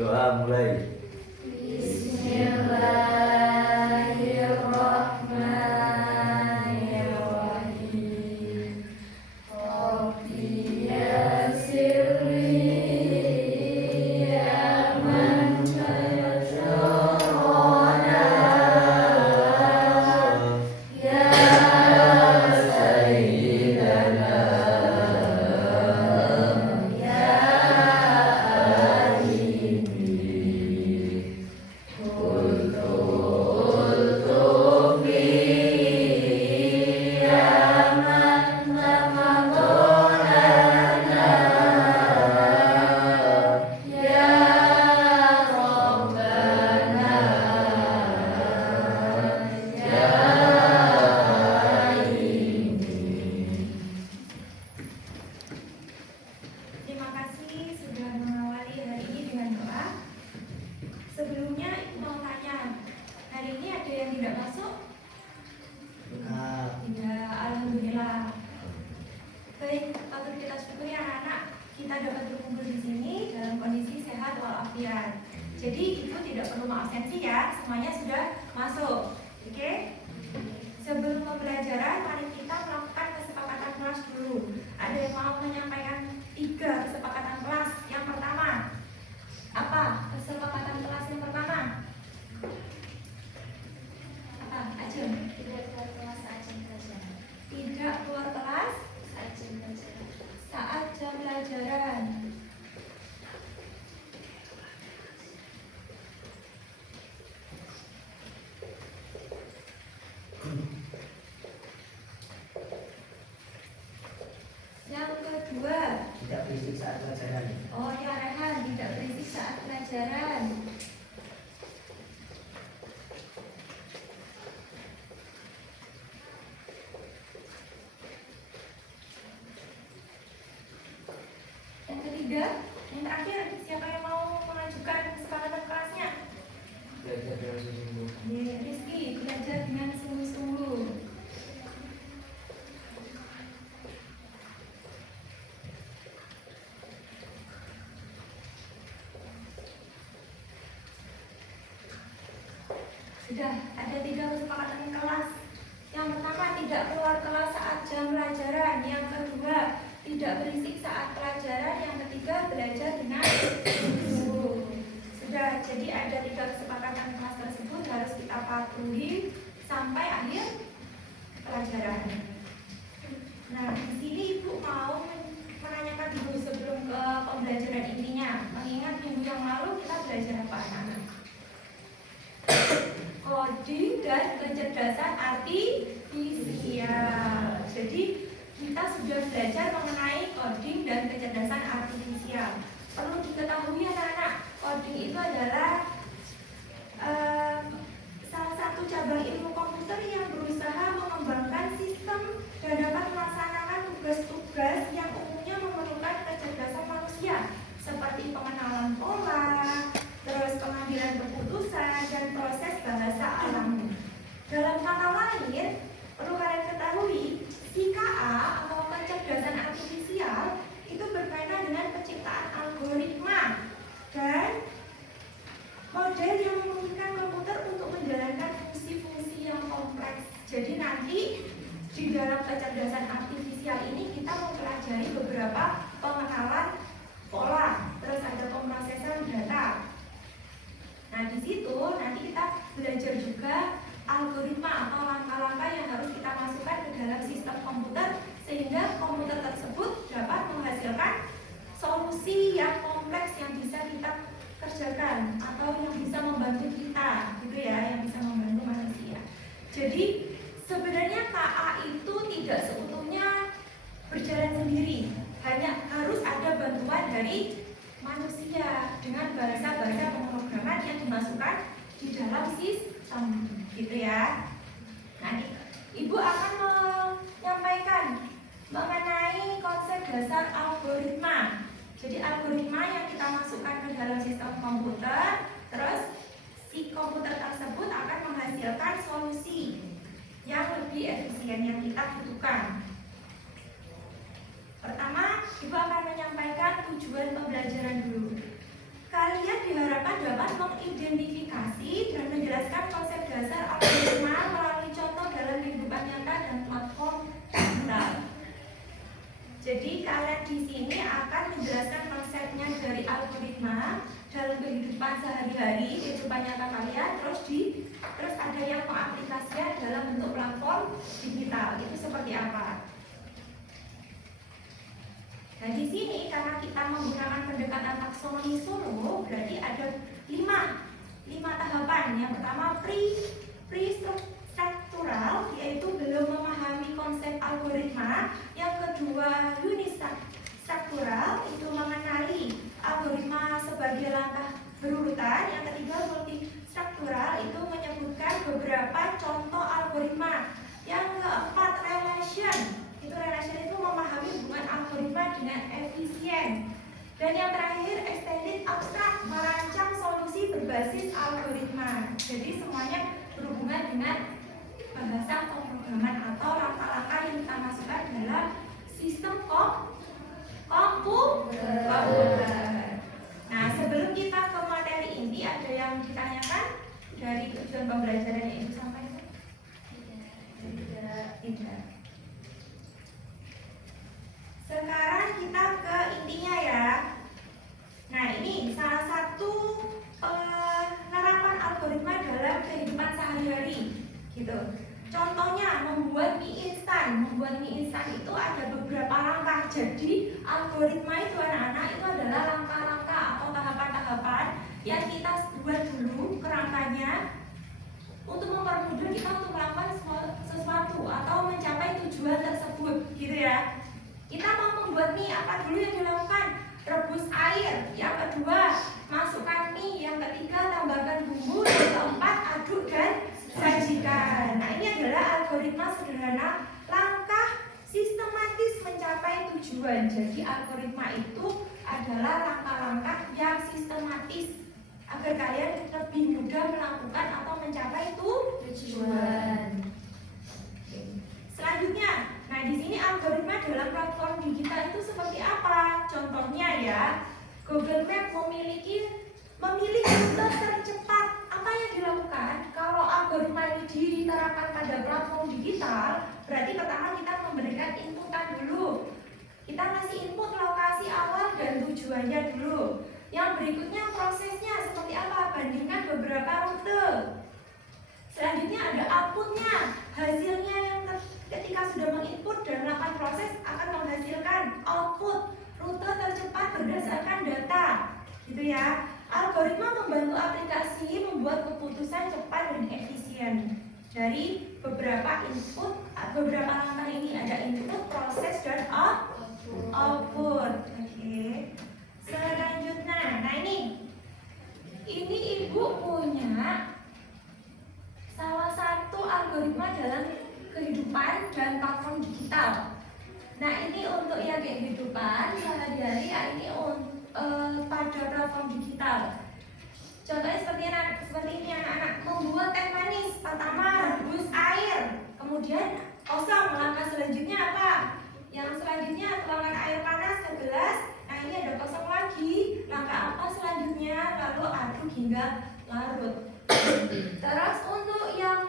Doa mulai. Bismillahirrahmanirrahim. Rabbi yassirli amran fayassirna ya sayyidana ya alimi kultu fi aman ramadana ya rabbana ya Terima kasih sudah mengawali hari ini dengan doa. Sebelumnya mau tanya, hari ini ada yang tidak masuk? Tidak, alhamdulillah. Baik, patut kita syukuri anak-anak, kita dapat berkumpul di sini dalam kondisi sehat walafiat. Jadi ibu tidak perlu absensi ya, semuanya sudah masuk. Oke? Sebelum pembelajaran, mari kita melakukan kesepakatan kelas dulu. Ada yang mau menyampaikan 3 kesepakatan kelas? Yang pertama, apa kesepakatan kelas yang pertama? Apa? Aja. Tidak keluar kelas saat jam pelajaran. Tidak keluar kelas Saat jam pelajaran. saat jam pelajaran. Yang kedua, Tidak berisik saat pelajaran. oh ya Rehan, tidak berisik saat pelajaran. Yang ketiga, yang terakhir, siapa yang mau mengajukan kesepakatan kelasnya? Belajar dengan sungguh-sungguh. Rizky, belajar dengan sungguh-sungguh. Sudah ada 3 kesepakatan kelas. Yang pertama, tidak keluar kelas saat jam pelajaran. Yang kedua, tidak berisik saat pelajaran. Yang ketiga, belajar dengan sungguh-sungguh. Sudah, jadi ada 3 kesepakatan kelas tersebut harus kita patuhi sampai akhir pelajaran. Nah, di sini ibu mau menanyakan dulu sebelum ke pembelajaran intinya. Mengingat minggu yang lalu kita belajar apa anak-anak? Coding dan kecerdasan artifisial. Jadi kita sudah belajar mengenai coding dan kecerdasan artifisial. Perlu diketahui anak-anak, coding itu adalah salah satu cabang ilmu komputer yang berusaha mengembangkan sistem dan dapat melaksanakan tugas-tugas yang umumnya memerlukan kecerdasan manusia, seperti pengenalan pola, terus pengambilan keputusan dan proses bahasa alami. Dalam kata lain, perlu kalian ketahui, si KA atau kecerdasan artifisial itu berkaitan dengan penciptaan algoritma dan model yang memungkinkan komputer untuk menjalankan fungsi-fungsi yang kompleks. Jadi nanti di dalam kecerdasan artifisial ini kita mempelajari beberapa pengenalan pola, terus ada pemrosesan data. Nah, di situ nanti kita belajar juga algoritma atau langkah-langkah yang harus kita masukkan ke dalam sistem komputer sehingga komputer tersebut dapat menghasilkan solusi yang kompleks yang bisa kita kerjakan atau yang bisa membantu kita, gitu ya, yang bisa membantu manusia. Jadi sebenarnya KA itu tidak seutuhnya berjalan sendiri, hanya harus ada bantuan dari manusia dengan bahasa-bahasa pemrograman yang dimasukkan di dalam sistem, gitu ya. Nah, ibu akan menyampaikan mengenai konsep dasar algoritma. Jadi algoritma yang kita masukkan ke dalam sistem komputer, terus si komputer tersebut akan menghasilkan solusi yang lebih efisien yang kita butuhkan. Pertama, ibu akan menyampaikan tujuan pembelajaran dulu. K kalian diharapkan dapat mengidentifikasi dan menjelaskan konsep dasar algoritma melalui contoh dalam kehidupan nyata dan platform digital. Jadi kalian di sini akan menjelaskan konsepnya dari algoritma dalam kehidupan sehari-hari, kehidupan nyata kalian, terus ada yang mengaplikasikan dalam bentuk platform digital. Itu seperti apa? Nah di sini karena kita menggunakan pendekatan taksonomi Solo, berarti ada 5 tahapan. Yang pertama pre-struktural, yaitu belum memahami konsep algoritma. Yang kedua unistruktural, itu mengenali algoritma sebagai langkah berurutan. Yang ketiga multistruktural, itu menyebutkan beberapa contoh algoritma. Yang keempat relation itu memahami hubungan algoritma dengan efisien. Dan yang terakhir extended abstract, merancang solusi berbasis algoritma. Jadi semuanya berhubungan dengan bahasa pemrograman atau langkah-langkah yang kita masukkan dalam sistem komputer. Nah sebelum kita ke materi inti, ada yang ditanyakan dari tujuan pembelajaran yang Ibu sampaikan? Tidak. Sekarang kita ke intinya ya. Nah ini salah satu penerapan algoritma dalam kehidupan sehari-hari gitu. Contohnya membuat mie instan. Membuat mie instan itu ada beberapa langkah. Jadi algoritma itu anak-anak itu adalah langkah-langkah atau tahapan-tahapan yang kita buat dulu kerangkanya untuk mempermudah kita untuk melakukan sesuatu atau mencapai tujuan tersebut gitu ya. Kita mau membuat mie, apa dulu yang dilakukan? Rebus air. Yang kedua, masukkan mie. Yang ketiga, tambahkan bumbu. Yang keempat, aduk dan sajikan. Nah, ini adalah algoritma sederhana, langkah sistematis mencapai tujuan. Jadi, algoritma itu adalah langkah-langkah yang sistematis agar kalian lebih mudah melakukan atau mencapai tujuan. Selanjutnya, nah di sini algoritma dalam platform digital itu seperti apa? Contohnya ya, Google Map memilih rute tercepat. Apa yang dilakukan? Kalau algoritma ini diterapkan pada platform digital, berarti pertama kita memberikan inputan dulu. Kita ngasih input lokasi awal dan tujuannya dulu. Yang berikutnya prosesnya seperti apa? Bandingkan beberapa rute. Selanjutnya ada outputnya, hasilnya yang ketika sudah menginput dan melakukan proses akan menghasilkan output rute tercepat berdasarkan data, gitu ya. Algoritma membantu aplikasi membuat keputusan cepat dan efisien. Dari beberapa langkah ini ada input, proses, dan output. Oke. Selanjutnya, nah ini Ibu punya salah satu algoritma dalam kehidupan dan platform digital. Nah ini untuk yang kehidupan sehari-hari, ini pada platform digital. Contohnya seperti ini anak-anak, membuat teh manis. Pertama rebus air, kemudian kosong. Langkah selanjutnya apa? Yang selanjutnya tuangkan air panas ke gelas. Nah ini ada kosong lagi. Langkah apa selanjutnya? Lalu aduk hingga larut. Terus untuk yang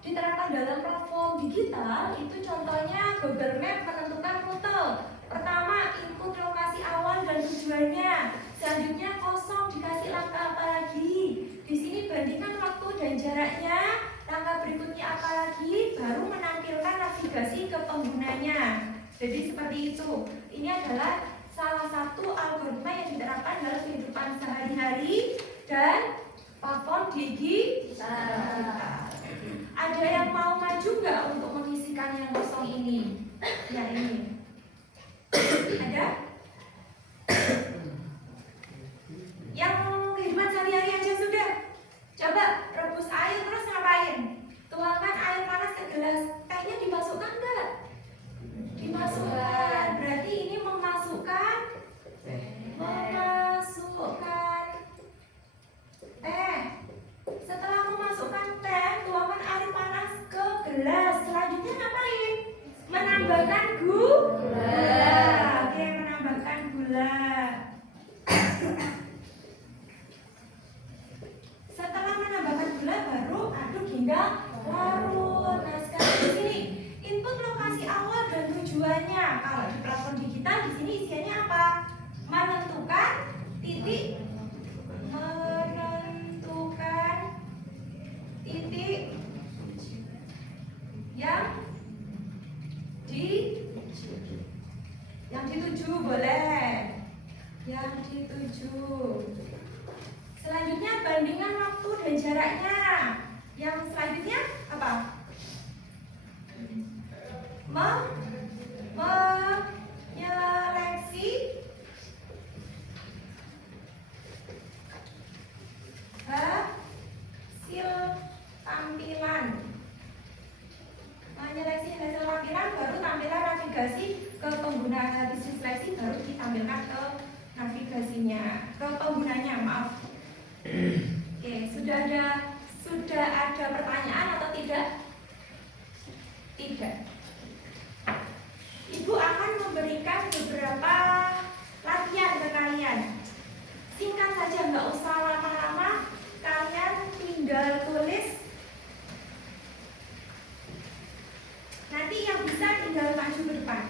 diterapkan dalam platform digital itu contohnya Google Map menentukan rute. Pertama input lokasi awal dan tujuannya. Selanjutnya kosong, dikasih langkah apa lagi? Di sini bandingkan waktu dan jaraknya. Langkah berikutnya apa lagi? Baru menampilkan navigasi ke penggunanya. Jadi seperti itu. Ini adalah salah satu algoritma yang diterapkan dalam kehidupan sehari-hari dan platform digital. Ada yang mau maju nggak untuk mengisikan yang kosong ini? Ya ini. Ada? Yang kehidupan sehari-hari aja sudah. Coba rebus air terus ngapain? Tuangkan air panas ke gelas. Tehnya dimasukkan nggak? Dimasukkan. Berarti ini memasukkan teh. Setelah memasukkan teh, tuangkan air panas ke gelas. Selanjutnya ngapain? Menambahkan gula. Oke, menambahkan gula. dituju boleh. Yang dituju. Selanjutnya bandingan waktu dan jaraknya. Yang selanjutnya apa? Menyeleksi hasil tampilan. Menyeleksi hasil tampilan baru tampilan navigasi ke pengguna. Habis diseleksi baru ditampilkan ke navigasinya, ke penggunanya, maaf. Oke, sudah ada pertanyaan atau tidak? Tidak. Ibu akan memberikan beberapa latihan ke kalian. Singkat saja, nggak usah lama-lama. Kalian tinggal tulis. Nanti yang bisa tinggal maju ke depan.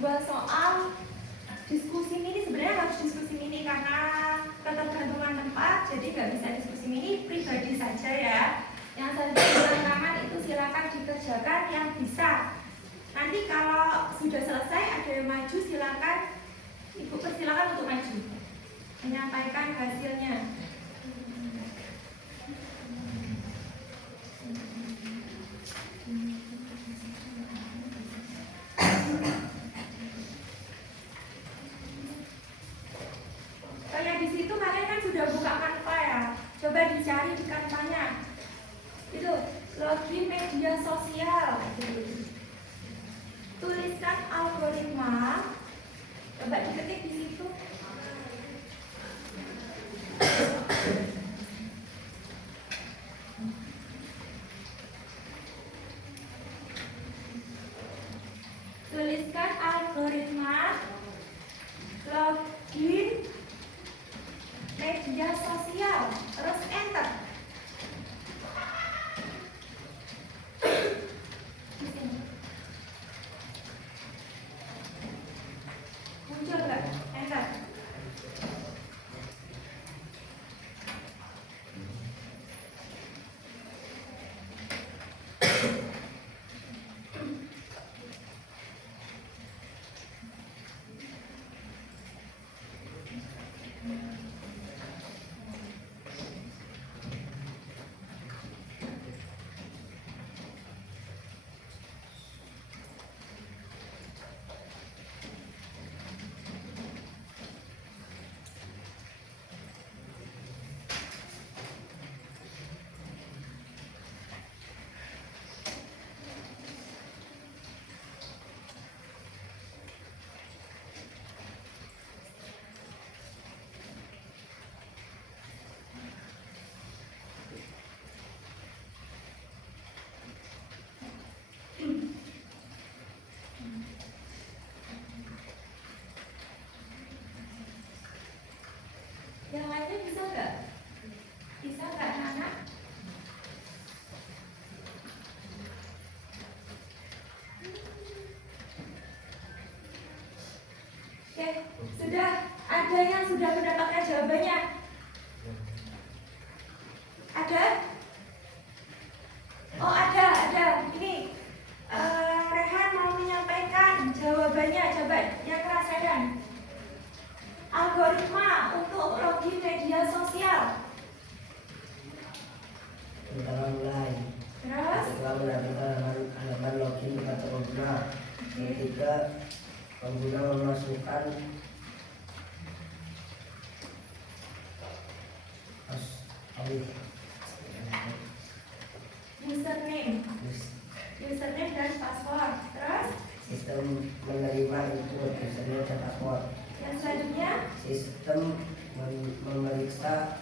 Dua soal diskusi mini, sebenarnya harus diskusi mini karena ketergantungan tempat, jadi nggak bisa diskusi mini, pribadi saja ya. Yang selanjutnya rekaman itu silakan dikerjakan yang bisa. Nanti kalau sudah selesai ada yang maju, silakan ibu persilakan untuk maju menyampaikan hasilnya. Coba dicari di Canva-nya. Itu login media sosial. Tuliskan algoritma. Coba diketik di situ. Tuliskan algoritma login media sosial, terus enter. Muncul nggak? Enter. Yang lainnya bisa nggak? Bisa nggak anak-anak? Oke, sudah ada yang sudah mendapatkan jawabannya? ada? Oh ada. Ini Rehan mau menyampaikan jawabannya. Coba yang keras Rehan. Algoritma untuk login media sosial. Pertama mulai. Terus? Setelah mendapatkan halaman login kata pengguna. Ketika pengguna memasukkan username dan password. Terus sistem menerima input username dan password. yang selanjutnya Sistem memeriksa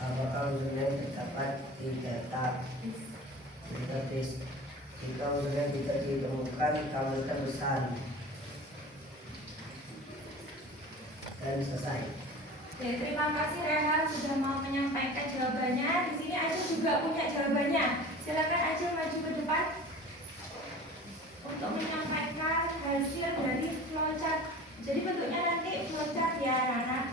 apakah username terdapat di data database. Jika username tidak ditemukan, tampilkan pesan dan selesai. Oke, terima kasih Rehan sudah mau menyampaikan jawabannya. Di sini Ajeng juga punya jawabannya. Silakan Ajeng maju ke depan untuk menyampaikan hasil dari flowchart. Jadi bentuknya nanti flowchart ya, anak-anak.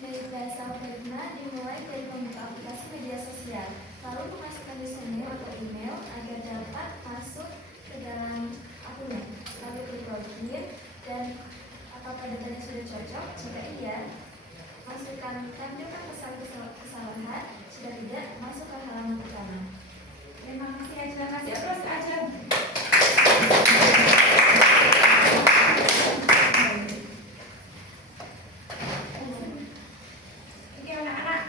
Dari bahasa algoritma dimulai dari membuka aplikasi media sosial, lalu memasukkan username atau email agar dapat masuk ke dalam akunnya. Lalu klik login dan apakah datanya sudah cocok? Jika iya, tampilkan pesan kesalahan. Jika tidak, masuk ke halaman pertama. Terima kasih Ajeng. Kasih terus ke Ajeng. Oke anak-anak,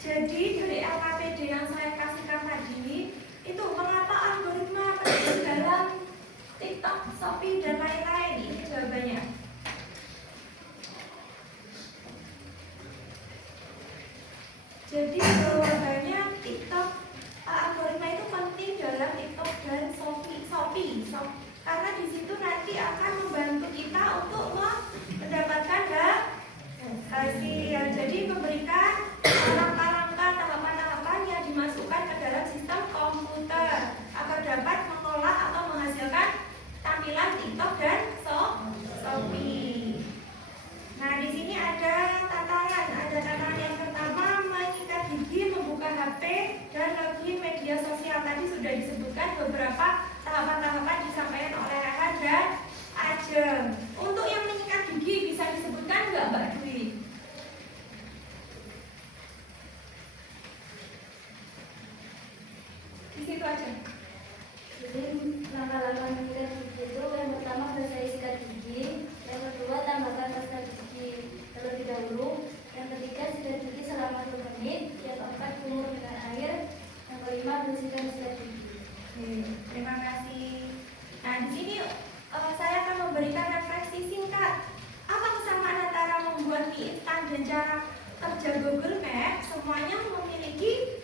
jadi dari LKPD yang saya kasihkan tadi itu mengapa algoritma penting dalam TikTok, Shopee dan lain-lain? Ini jawabannya. Jadi jawabannya TikTok, algoritma itu penting dalam TikTok dan Shopee. Karena di situ nanti akan membantu kita untuk mendapatkan hasil. Jadi memberikan langkah-langkah, tahapan-tahapan yang dimasukkan ke dalam sistem komputer agar dapat mengolah atau menghasilkan tampilan TikTok dan Shopee. Nah, di sini ada tantangan. Ada tantangan yang pertama, menyikat gigi, membuka HP, dan login media sosial. Tadi sudah disebutkan beberapa tahapan-tahapan disampaikan oleh Rehan dan Ajeng. Untuk yang menyikat gigi bisa disebutkan nggak Mbak Dwi? Di situ aja. Jadi langkah-langkah menyikat gigi itu yang pertama selesai sikat gigi, yang kedua tambahkan pasta gigi terlebih dahulu, yang ketiga sikat gigi selama 2 menit, yang keempat kumur dengan air, yang kelima bersihkan sikat gigi. Oke, terima kasih. Nah, di sini saya akan memberikan refleksi singkat. Apa kesamaan antara membuat mie instan dan cara kerja Google Maps? Semuanya memiliki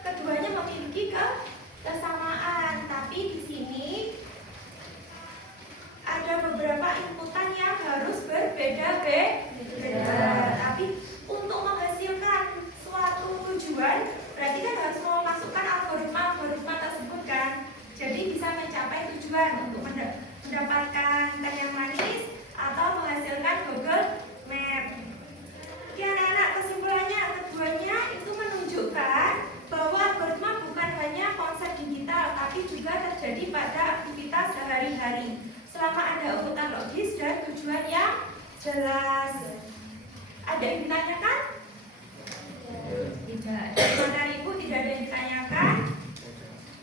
keduanya memiliki kesamaan, tapi di sini ada beberapa inputan yang harus berbeda-beda. Tapi untuk menghasilkan suatu tujuan, berarti kan harus memasukkan algoritma tersebut kan. Jadi bisa mencapai tujuan untuk mendapatkan teh yang manis atau menghasilkan Google Map. Oke anak-anak, kesimpulannya keduanya itu menunjukkan bahwa algoritma bukan hanya konsep digital, tapi juga terjadi pada aktivitas sehari-hari. Selama ada urutan logis dan tujuan yang jelas. Ada yang ditanyakan? Tidak. Mana Ibu tidak ada yang ditanyakan?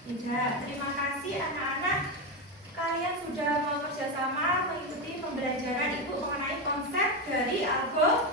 Tidak. Terima kasih anak-anak. Kalian sudah mau kerjasama mengikuti pembelajaran Ibu mengenai konsep dari algoritma.